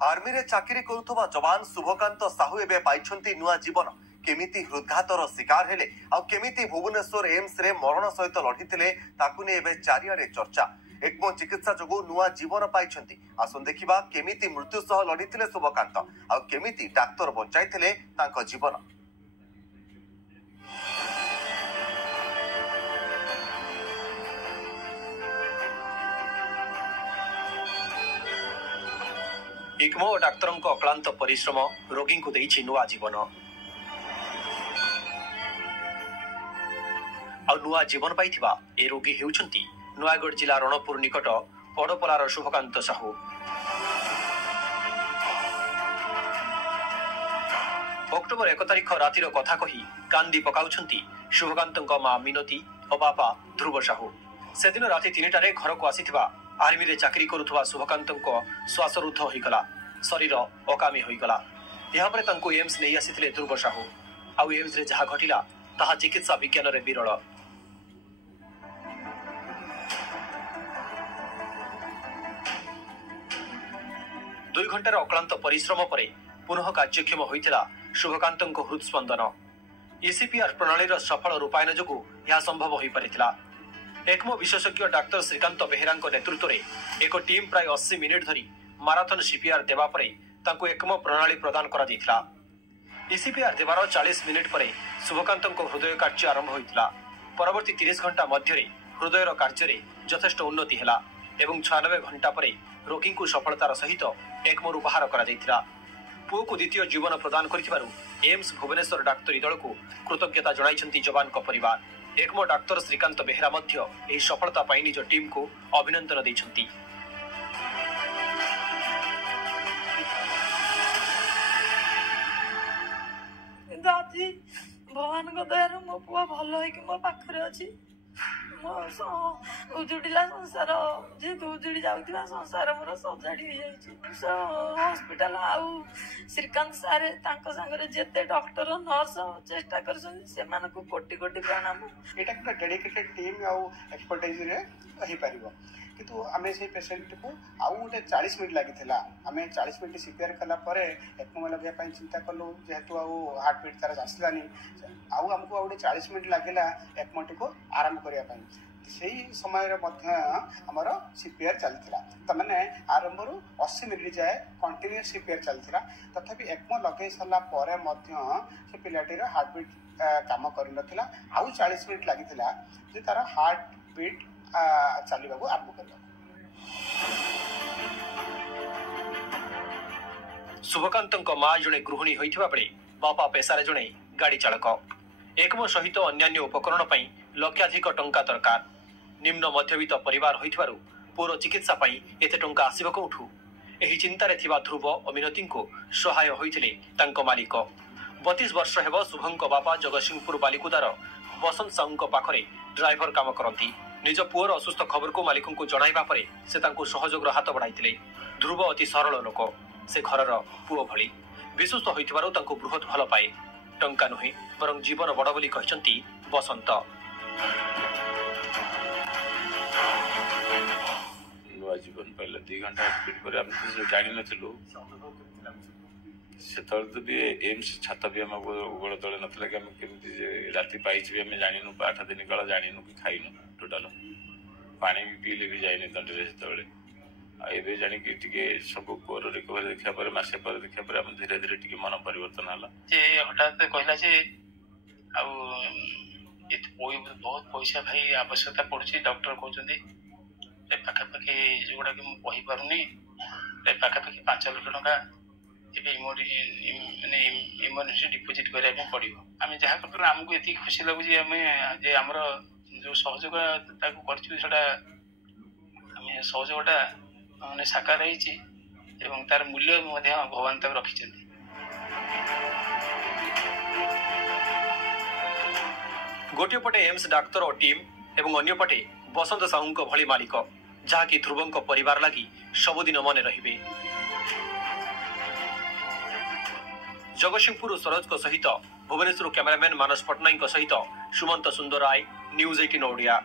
Army रे चाकरी करुवा जवान शुभकांत साहू एबे पाइछंती नुआ जीवन केमिति हृदघातर शिकार हेले आ केमिति भुवनेश्वर एम्स रे मरण सहित लढिथिले ताकु ने एबे चारियाडे चर्चा एक्मो चिकित्सा जगु नुआ जीवन पाइछंती आसन देखिबा केमिति मृत्यु सह लढिथिले शुभकांत आ केमिति डाक्टर बचाइथिले तांको जीवन। इक्मो और डाक्तरों को अक्लांत परिश्रम रोगी को देइछि नुआ जीवन आ नुआ जीवन पाइथिबा ए रोगी हेउछंती नयागढ़ जिला रणपुर निकट पड़पलार शुभकांत साहू। अक्टोबर 1 तारिख रातिर कथा कही कांदी पकाउछंती शुभकांतଙ୍କ मां मिनती और बापा ध्रुव साहू। सेदिन राति 3टारे घर को आसीथिबा आर्मी रे चाकरी करुथुवा शुभकांतଙ୍କ श्वासरुद्ध होइगला शरीर अकामी होइगला। यहाँ पर तांको एम्स नहीं आसीथिले ध्रुव साहू आउ एम्स रे जहा घटिला ताहा चिकित्सा विज्ञान रे विरल। दुई घंटार अक्लांत परिश्रम पर पुनः कार्यक्षम होइथिला शुभकांतଙ୍କ हृदस्पंदन। ईसीपीआर प्रणालीर सफल रूपायन जोगु यह संभव होई परिथिला। एक्मो विशेषज्ञ डाक्टर श्रीकांत बेहेरांक नेतृत्व रे एक टीम प्राय 80 मिनिट धरी माराथन सीपीआर देवा परे तांको एक्मो प्रणाली प्रदान करा दैथिला। ईसीपीआर देवार 40 मिनिट परे शुभकांतଙ୍କ हृदय कार्य आरंभ होइथिला। परवर्ती 30 घंटा मध्य हृदयर कार्य रे यथेष्ट उन्नति हेला एवं 96 घंटा परे रोगी को सफलतार सहित एक्मो बाहर करा दैथिला। पुओ को द्वितीय जीवन प्रदान करिथिबारु एम्स भुवनेश्वर डाक्तरी दल को कृतज्ञता जणाइछंती जवान को परिवार। एक्मो डाक्तर श्रीकांत बेहेरा मध्य एही सफलता पाई निज टीम को अभिनंदन दैछंती। दादी भगवान को दयार मो पुआ भल है कि मो पाखरे अछि मो उजुड़िला संसार जे उजुड़ी जाउथिबा संसार मोर सजाड़ी हो जाइछि। हॉस्पिटल आउ श्रीकांत सारे तांको संगरे जेते डॉक्टर नर्स चेष्टा करछन से मान को कोटि कोटि प्रणाम। एटा एक डेडिकेटेड टीम आउ एक्सपर्टाइज रे रही परिबो किंतु आमे से पेशेंट को आउ गोटे 40 मिनिट लागिथिला। आमे 40 मिनिट सीपीआर कला परे एक्मो लगे पई चिंता कलु जेहेतु आउ हार्ट बीट तार आसलानी आउ हमको आउ 40 मिनिट लागिला एक्मो को आरंभ करिया पई। सेही समय रे मध्य हमर सीपीआर चलथिला त माने आरंभ रु 80 मिनिट जाए कंटीन्यूअस सीपीआर चलथिला। तथापि एक्मो लगे सला परे मध्य से पिलाटीर हार्ट बीट काम करि नथिला आउ 40 मिनिट लागिथिला जे तार हार्ट बीट चलिबाबू आरंभ करिया। शुभकांतଙ୍କ मां जणे गृहिणी होइथिबा बेले बापा पेशारे जणे गाड़ी चालक। एकमो सहित अन्यान्य उपकरण पई लक्षाधिक टंका दरकार। निम्न मध्यवित्त परिवार होइथिबारु पूरा चिकित्सा पई एते टंका आसीबो कोठु एही चिंतारे थिबा ध्रुव और मिनतींको सहाय होइथिले तांको मालिक। 32 वर्ष हेबो शुभंको बापा जगतसिंहपुर बालिकुदार बसंत साहूंको पाखरे ड्राइवर काम करती। निज पुअर असुस्थ खबर को मालिक को जणाइबा परे से तांको सहयोगर हाथ बढ़ाइथिले। ध्रुव अति सरल लोक से घरर पुओ भली विश्वस्त होइथिबारु तांको बृहत भल पाए। टंका नुहे बरं जीवन बड़ बोली कहचंती बसंत। नुआ जीवन पहले 2 घंटा स्पीड पर हम जानि नथिलु से तो भी एम्स छात भी हम गोड़ तले नथिला कि हम केमती राति पाइछि भी हम जानिनु 8 दिन काल जानिनु कि खाइनु टोटल पानी भी पीले भी जाइनि तंडरे सेतबेले एबे जानि कि टिके सब कोर रिकवर देखा पर मासे पर देखा पर हम धीरे धीरे टिके मन परिवर्तन होला जे हठात कहला जे आ बहुत पैसा भाई आवश्यकता पड़ुछि। डॉक्टर कहउछन्ती ए पाखा पाखी जोडा कि म कहि पारुनी ए पाखा पाखी 5 लाख टका एबे इमरजेंसी डिपोजिट करिया पड़िबो। आमे जहा करतला हमको एति खुशी लागु जे हमें जे हमरो जो सहयोग ताकू करछु सेटा हमें सहयोगटा माने साकार रहिछि एवं तार मूल्य मध्य भगवान तक रखिछन्ती। गोटे पटे एम्स डाक्तर और टीम एवं अन्य पटे बसंत साहूंको भली मालिक जहाँकि ध्रुवंको परिवार लागि सबुदिन मने रहिबे। जगतसिंहपुर सरोज सहित भुवनेश्वर कैमरामैन मानस पटनायक सहित सुमंत सुंदर राय, न्यूज 18 ओडिया।